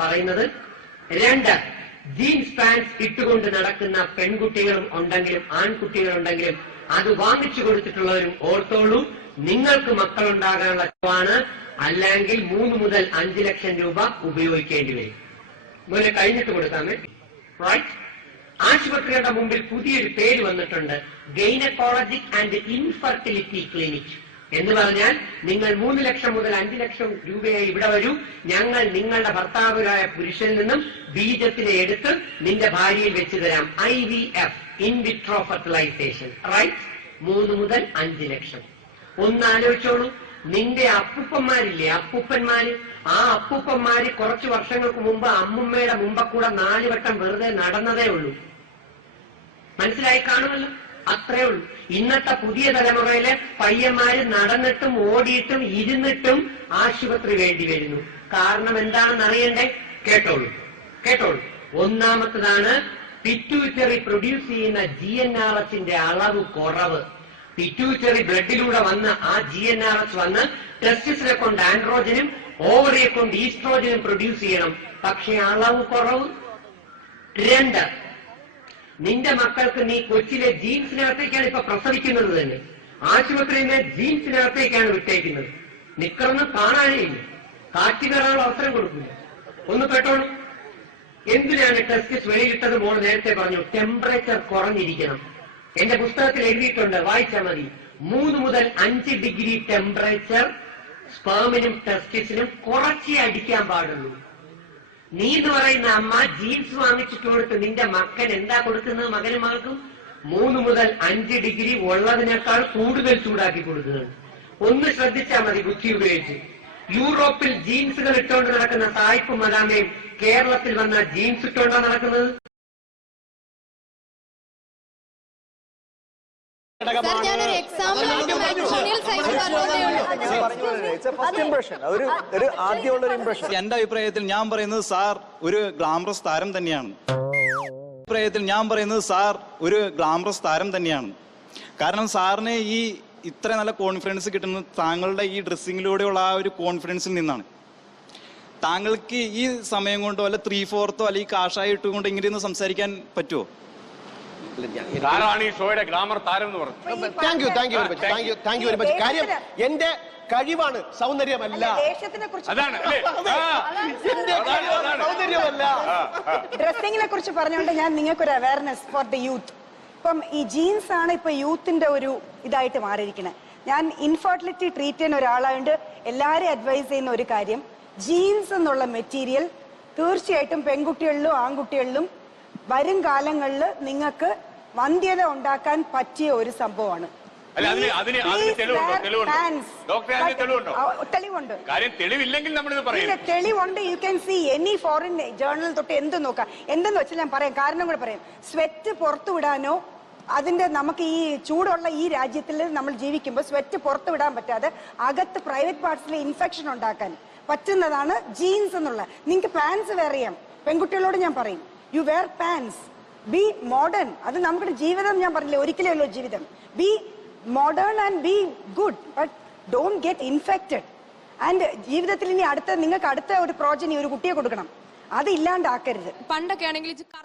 പറയുന്നത് രണ്ട് jeans pants ഇട്ടുകൊണ്ട് നടക്കുന്ന പെൺകുട്ടികളും ഉണ്ടെങ്കിലും ആൺകുട്ടികളുണ്ടെങ്കിലും അത് വാങ്ങിച്ചു കൊടുത്തിട്ടുള്ളവരും ഓർത്തോളൂ നിങ്ങൾക്ക് മക്കളുണ്ടാകാനുള്ള ചെലവാണ്. അല്ലെങ്കിൽ മൂന്ന് മുതൽ അഞ്ച് ലക്ഷം രൂപ ഉപയോഗിക്കേണ്ടി വരും. ഇതുപോലെ കഴിഞ്ഞിട്ട് കൊടുക്കാമേ. റൈറ്റ് ആശുപത്രികളുടെ മുമ്പിൽ പുതിയൊരു പേര് വന്നിട്ടുണ്ട്. Gynaecologic and infertility clinic. എന്ന് പറഞ്ഞാൽ നിങ്ങൾ മൂന്ന് ലക്ഷം മുതൽ അഞ്ചു ലക്ഷം രൂപയായി ഇവിടെ വരൂ. ഞങ്ങൾ നിങ്ങളുടെ ഭർത്താവിനായ പുരുഷനിൽ നിന്നും ബീജത്തിനെ എടുത്ത് നിന്റെ ഭാര്യയിൽ വെച്ച് തരാം. I V F in vitro fertilisation right മൂന്ന് മുതൽ അഞ്ച് ലക്ഷം. ഒന്ന് ആലോചിച്ചോളൂ. നിന്റെ അപ്പൂപ്പന്മാരില്ലേ? അപ്പൂപ്പന്മാര്? ആ അപ്പൂപ്പന്മാര് കുറച്ച് വർഷങ്ങൾക്ക് മുമ്പ് അമ്മുമ്മയുടെ മുമ്പ് കൂടെ നാല് വട്ടം വെറുതെ നടന്നതേ ഉള്ളൂ. മനസ്സിലായി കാണുമല്ലോ? അത്രേ ഉള്ളൂ. ഇന്നത്തെ പുതിയ തലമുറയിലെ പയ്യന്മാര് നടന്നിട്ടും ഓടിയിട്ടും ഇരുന്നിട്ടും ആശുപത്രി വേണ്ടി വരുന്നു. കാരണം എന്താണെന്ന് അറിയണ്ടേ? കേട്ടോളൂ. കേട്ടോളൂ. ഒന്നാമത്തതാണ് പിറ്റ്യൂറ്ററി പ്രൊഡ്യൂസ് ചെയ്യുന്ന ജി എൻ ആർ എസിന്റെ അളവ് കുറവ്. പിറ്റ്യൂറ്ററി ബ്ലഡിലൂടെ വന്ന് ആ ജി എൻ ആർ എസ് വന്ന് ടെസ്റ്റിസിനെ കൊണ്ട് ആൻഡ്രോജനും ഓവറിയെ കൊണ്ട് ഈസ്ട്രോജനും പ്രൊഡ്യൂസ് ചെയ്യണം. പക്ഷേ അളവ് കുറവ്. രണ്ട് നിന്റെ മക്കൾക്ക് നീ കൊച്ചിലെ ജീൻസിനകത്തേക്കാണ് ഇപ്പൊ പ്രസവിക്കുന്നത് തന്നെ. ആശുപത്രിയിൽ നിന്ന് ജീൻസിനകത്തേക്കാണ് വിട്ടേക്കുന്നത്. നിക്കറൊന്ന് കാണാനേ ഇല്ല കാറ്റ് കയറാനുള്ള അവസരം കൊടുക്കില്ല ഒന്ന് പെട്ടോളൂ. എന്തിനാണ് ടെസ്റ്റ് വെളിയിട്ടത് മോൾ നേരത്തെ പറഞ്ഞു? ടെമ്പറേച്ചർ കുറഞ്ഞിരിക്കണം. എന്റെ പുസ്തകത്തിൽ എഴുതിയിട്ടുണ്ട് വായിച്ചാൽ മതി. മൂന്ന് മുതൽ അഞ്ച് ഡിഗ്രി ടെമ്പറേച്ചർ സ്പേമിനും ടെസ്റ്റിസിനും കുറച്ചേ അടിക്കാൻ പാടുള്ളൂ. നീ എന്ന് പറയുന്ന അമ്മ ജീൻസ് വാങ്ങിച്ചിട്ട് കൊടുത്ത് നിന്റെ മക്കൻ എന്താ കൊടുക്കുന്നത് മകനും മകൾക്കും? മൂന്ന് മുതൽ അഞ്ച് ഡിഗ്രി ഉള്ളതിനേക്കാൾ കൂടുതൽ ചൂടാക്കി കൊടുക്കുന്നത് ഒന്ന് ശ്രദ്ധിച്ചാൽ മതി ബുദ്ധി ഉപയോഗിച്ച്. യൂറോപ്പിൽ ജീൻസുകൾ ഇട്ടുകൊണ്ട് നടക്കുന്ന സായിപ്പ് മദാമയും കേരളത്തിൽ വന്ന ജീൻസ് ഇട്ടുകൊണ്ടാണ് നടക്കുന്നത്? എന്റെ അഭിപ്രായത്തിൽ ഞാൻ പറയുന്നത് സാർ ഒരു ഗ്ലാമറസ് താരം തന്നെയാണ്. അഭിപ്രായത്തിൽ ഞാൻ പറയുന്നത് സാർ ഒരു ഗ്ലാമറസ് താരം തന്നെയാണ്. കാരണം സാറിന് ഈ ഇത്ര നല്ല കോൺഫിഡൻസ് കിട്ടുന്നത് താങ്കളുടെ ഈ ഡ്രസ്സിങ്ങിലൂടെയുള്ള ആ ഒരു കോൺഫിഡൻസിൽ നിന്നാണ്. താങ്കൾക്ക് ഈ സമയം കൊണ്ടോ അല്ല ത്രീ ഫോർത്തോ അല്ലെങ്കിൽ കാഷായി ഇട്ടുകൊണ്ടോ ഇങ്ങനെ സംസാരിക്കാൻ പറ്റുമോ ആരാണ് ഈ ഷോയുടെ ഗ്ലാമർ താരം എന്ന് പറഞ്ഞു? Thank you thank you very much thank you thank you very much കാര്യം എന്റെ സൗന്ദര്യമല്ല. അതാണ് കഴിവാണ് സൗന്ദര്യമല്ല. ഡ്രസ്സിങ്ങിനെ കുറിച്ച് പറഞ്ഞുകൊണ്ട് ഞാൻ നിങ്ങൾക്കൊരു അവയർനെസ് ഫോർ ദ യൂത്ത് ഇപ്പം ഈ ജീൻസ് ആണ് ഇപ്പൊ യൂത്തിന്റെ ഒരു ഇതായിട്ട് മാറിയിരിക്കുന്നത് ഞാൻ ഇൻഫെർട്ടിലിറ്റി ട്രീറ്റ് ചെയ്യുന്ന ഒരാളായതുകൊണ്ട് എല്ലാവരെയും അഡ്വൈസ് ചെയ്യുന്ന ഒരു കാര്യം ജീൻസ് എന്നുള്ള മെറ്റീരിയൽ തീർച്ചയായിട്ടും പെൺകുട്ടികളിലും ആൺകുട്ടികളിലും വരും കാലങ്ങളിൽ നിങ്ങൾക്ക് വന്ധ്യത ഉണ്ടാക്കാൻ പറ്റിയ ഒരു സംഭവമാണ്. തെളിവുണ്ടോ? തെളിവുണ്ടോ? You can see any foreign journal തൊട്ട് എന്ത് നോക്കാം. എന്തെന്ന് വെച്ചാൽ ഞാൻ പറയാം കാരണം കൂടെ പറയാം. സ്വെറ്റ് പുറത്തു വിടാനോ അതിന്റെ നമുക്ക് ഈ ചൂടുള്ള ഈ രാജ്യത്തിൽ നമ്മൾ ജീവിക്കുമ്പോൾ സ്വെറ്റ് പുറത്തു വിടാൻ പറ്റാതെ അകത്ത് പ്രൈവറ്റ് പാർട്സിൽ ഇൻഫെക്ഷൻ ഉണ്ടാക്കാൻ പറ്റുന്നതാണ് ജീൻസ് എന്നുള്ള. നിങ്ങൾക്ക് പാൻസ് വേറിയാം പെൺകുട്ടികളോട് ഞാൻ പറയും. You wear pants be modern അത് നമ്മുടെ ജീവിതം ഞാൻ പറഞ്ഞില്ല ഒരിക്കലേ ഉള്ളൂ ജീവിതം. Be modern and be good but don't get infected and ജീവിതത്തിൽ ഇനി അടുത്ത നിങ്ങൾക്ക് അടുത്ത ഒരു പ്രോജക്റ്റ് ഒരു കുട്ടിയെ കൊടുക്കണം. അത് ഇല്ലാണ്ടാക്കരുത്. പണ്ടൊക്കെ ആണെങ്കിൽ